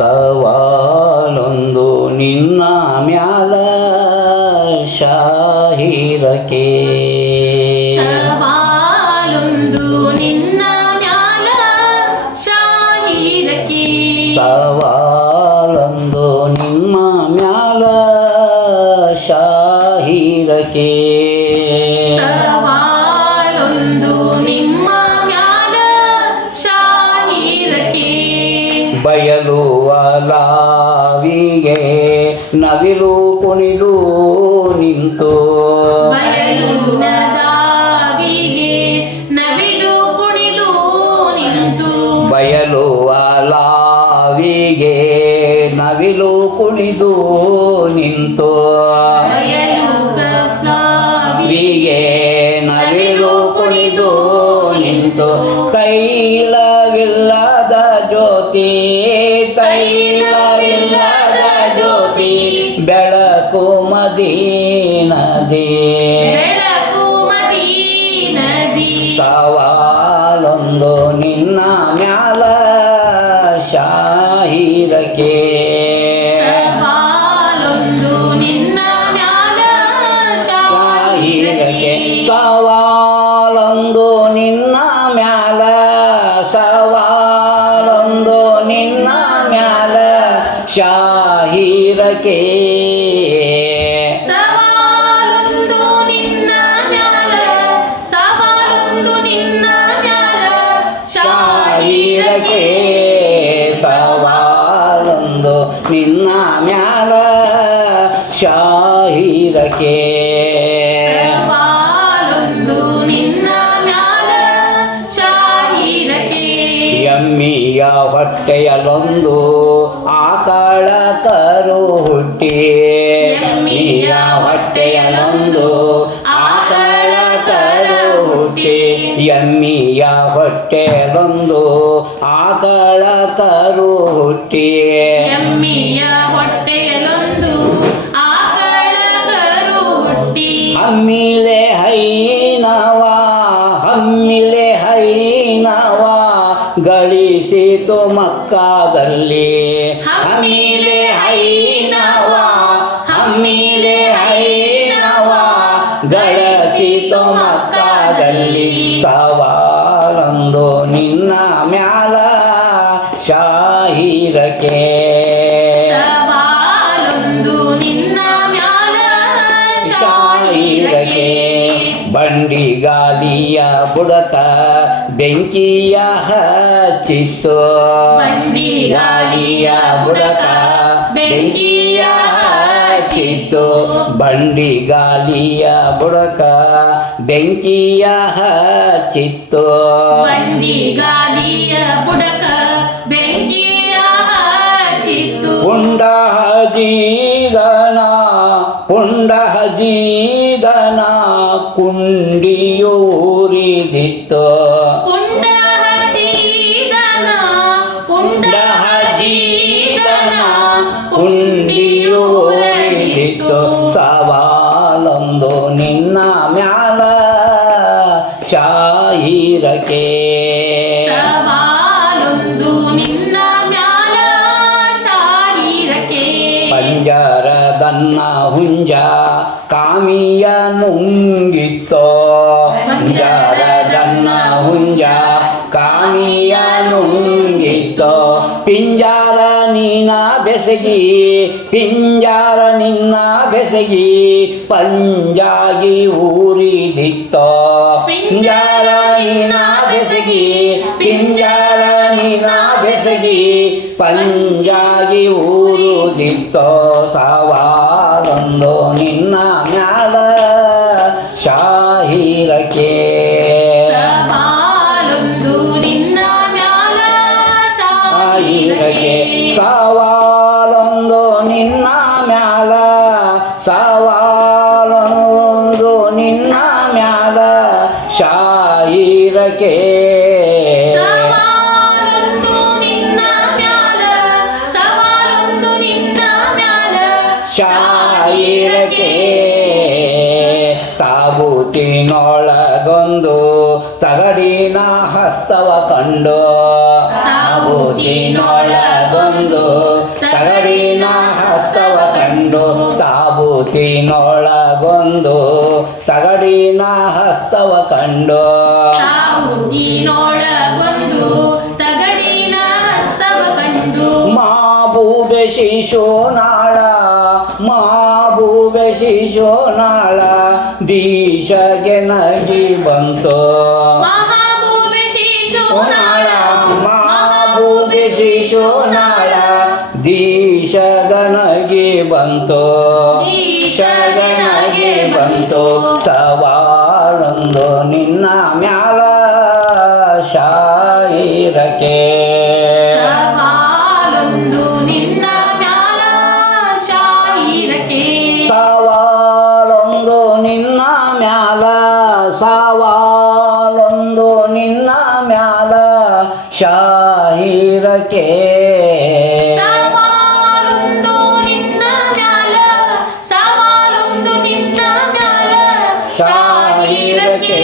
ಸವಾಲೊಂದು ನಿನ್ನ ಮ್ಯಾಲ ಶಾಹಿರಕೆ ಸವಾಲೊಂದು ನಿನ್ನ ಮ್ಯಾಲ ಶಾಹಿರಕೆ ಸವಾಲೊಂದು ನಿಮ್ಮ ಮ್ಯಾಲ ಶಾಹಿರಕೆ ಸವಾಲೊಂದು ನಿಮ್ಮ ಮ್ಯಾಲ ಶಾಹಿರಕೆ ಬಯಲು ಲಾವಿಗೆ ನವಿಲು ಕುಣಿದು ನಿಂತು ಬಯಲು ನದಾವಿಗೆ ನವಿಲು ಕುಣಿದು ನಿಂತು ಬಯಲು ಲಾವಿಗೆ ನವಿಲು ಕುಣಿದು ನಿಂತು ಬಯಲು ವಿಗೆ ನವಿಲು ಕುಣಿದು ನಿಂತು ತೈಲವಿಲ್ಲದ ಜ್ಯೋತಿ ತೈಲವಿಲ್ಲದ ಜ್ಯೋತಿ ಬೆಳಕು ಮದೀನದಿ ಬೆಳಕು ಮದೀನದಿ ಸವಾಲೊಂದು ನಿನ್ನ ಮ್ಯಾಲ ಶಾಹಿರಕೆ ಸವಾಲೊಂದು ನಿನ್ನ ಮ್ಯಾಲ ಶಾಹಿರಕೆ ಸವಾಲೊಂದು ನಿನ್ನ ಮ್ಯಾಲ ಸವಾಲೊಂದು ನಿನ್ನ ಮ್ಯಾಲ ಶಾಹಿರಕೆ ಸವಾಲೊಂದು ನಿನ್ನ ಮ್ಯಾಲ ಸವಾಲೊಂದು ನಿನ್ನ ಮ್ಯಾಲ ಶಾಹಿರಕೆ ಸವಾಲೊಂದು ನಿನ್ನ ಮ್ಯಾಲ ಶಾಹಿರಕೆ ಸವಾಲೊಂದು ನಿನ್ನ ಮ್ಯಾಲ ಶಾಹಿರಕೆ ಎಮ್ಮಿಯ ಹೊಟ್ಟೆಯಲ್ಲೊಂದು ಆಕಳ ಕರು ಹುಟ್ಟಿ ಎಮ್ಮಿಯ ಹೊಟ್ಟೆಯಲ್ಲೊಂದು ಆಕಳ ಕರು ಹುಟ್ಟಿ ಎಮ್ಮಿಯ ಹೊಟ್ಟೆಯಲ್ಲೊಂದು ಆಕಳ ಕರು ಹುಟ್ಟಿ ಎಮ್ಮಿಯ ಹೊಟ್ಟೆಯಲ್ಲೊಂದು ಆಕಳ ಕರು ಹುಟ್ಟಿ ಹಮ್ಮಿಲೆ ಹೈನವ ಹಮ್ಮಿಲೆ ಹೈನವ ಗಳಿಸಿತು ಮಕ್ಕದಲ್ಲಿ ಹಮ್ಮಿಲೆ ಹೈನವ ಹಮ್ಮಿಲೆ ಹೈನವ ಗಳಿಸಿತು ಮಕ್ಕದಲ್ಲಿ ಸವಾಲೊಂದು ನಿನ್ನ ಮ್ಯಾಲ ಶಾಹಿರಕೆ ಸವಾಲೊಂದು ನಿನ್ನ ಮ್ಯಾಲ ಶಾಹಿರಕೆ ಬಂಡಿಗಾಲಿಯ ಬುಡಕ ಬೆಂಕಿಯ ಹಚ್ಚಿತ್ತು ಬಂಡಿಗಾಲಿಯ ಬುಡಕ ಬೆಂಕಿಯ ಹಚ್ಚಿತ್ತು ಬಂಡಿಗಾಲಿಯ ಬುಡಕ ಬೆಂಕಿಯ ಹಚ್ಚಿತ್ತು ಬಂಡಿಗಾಲಿಯ ಬುಡಕ ಬೆಂಕಿಯ ಹಚ್ಚಿತ್ತು ಪುಂಡ ಹಜೀದನ ಪುಂಡ ಹಜೀದನ ಕುಂಡಿಯೂರಿದಿತ್ತು ಪುಂಡ ಹಜೀದನ ಪುಂಡ ಹಜೀದನ ಕುಂಡಿಯೂರನಿತ್ತು ಸವಾಲೊಂದು ನಿನ್ನ ಮ್ಯಾಲ ಶಾಹಿರಕೆ ಸವಾಲೊಂದು ನಿನ್ನ ಮ್ಯಾಲ ಶಾಹಿರಕೆ ಪಂಜರದನ್ನ ಹುಂಜ ಕಾಮಿಯ ನುಂಗಿತ್ತೋ ಪಂಜರದನ್ನ ಹುಂಜ ಕಾಮಿಯ ನುಂಗಿತ್ತೋ ಪಿಂಜಾರ ನೀನ ಬೆಸಗಿ ಪಿಂಜಾರ ನಿನ್ನ ಬೆಸಗಿ ಪಂಜಾಗಿ ಊರಿದಿತ್ತೋ ಪಿಂಜಾರ ನೀನ ಬೆಸಗಿ ಪಿಂಜಾರ ನೀನ ಬೆಸಗಿ ಪಂಜಾಗಿ ಊರುದಿತ್ತೋ ಸವಾಲೊಂದು ನಿನ್ನ ಮ್ಯಾಲ ಶಾಹಿರಕೆ ಸವಾಲೊಂದು ನಿನ್ನ ಮ್ಯಾಲ ಶಾಹಿರಕೆ ಶಾಹಿರಕೆ ಸವಾಲೊಂದು ನಿನ್ನ ಮ್ಯಾಲ ಸವಾಲೊಂದು ನಿನ್ನ ಮ್ಯಾಲ ಶಾಹಿರಕೆ ಸವಾಲೊಂದು ನಿನ್ನ ಮ್ಯಾಲ ಸವಾಲೊಂದು ನಿನ್ನ ಮ್ಯಾಲ ಶಾಹಿರಕೆ ತಾಬೂತಿನೊಳಗೊಂದು ತಗಡಿನ ಹಸ್ತವ ಕಂಡು ತಾಬೂತಿನೊಳಗೊಂದು ತಗಡಿನ ಹಸ್ತವ ಕಂಡು ತಾಬೂತಿನೊಳಗೊಂದು ತಗಡಿನ ಹಸ್ತವ ಕಂಡು ತಾವುದಿನೊಳಗೊಂದು ತಗಡಿನ ಹಸ್ತವ ಕಂಡು ಮಾಬೂಬೆ ಶಿಶೋನಾಳ ಮಾಬೂಬೆ ಶಿಶೋನಾಳ ದೀಶಗೆ ನಗಿ ಬಂತು ಮಹಾಭೂಮಿ ಶಿಶುನಾಳ ಮಾಬೂಬೆ ಶಿಶೋನಾಳ ದೀಶಗನಗೆ ಬಂತು ದೀಶಗನಗೆ ಬಂತು ಸವಾಲೊಂದು ನಿನ್ನ ಮ್ಯಾಲ ಶಾಯಿರಕೆ ಸವಾಲೊಂದು ನಿನ್ನ ಮ್ಯಾಲ ಶಾಹಿರಕೆ ಸವಾಲೊಂದು ನಿನ್ನ ಮ್ಯಾಲ ಸವಾಲೊಂದು ನಿನ್ನ ಮ್ಯಾಲ ಶಾಹಿರಕೆ ಸವಾಲೊಂದು ನಿನ್ನ ಮ್ಯಾಲ ಸವಾಲೊಂದು ನಿನ್ನ ಮ್ಯಾಲ ಶಾಹಿರಕೆ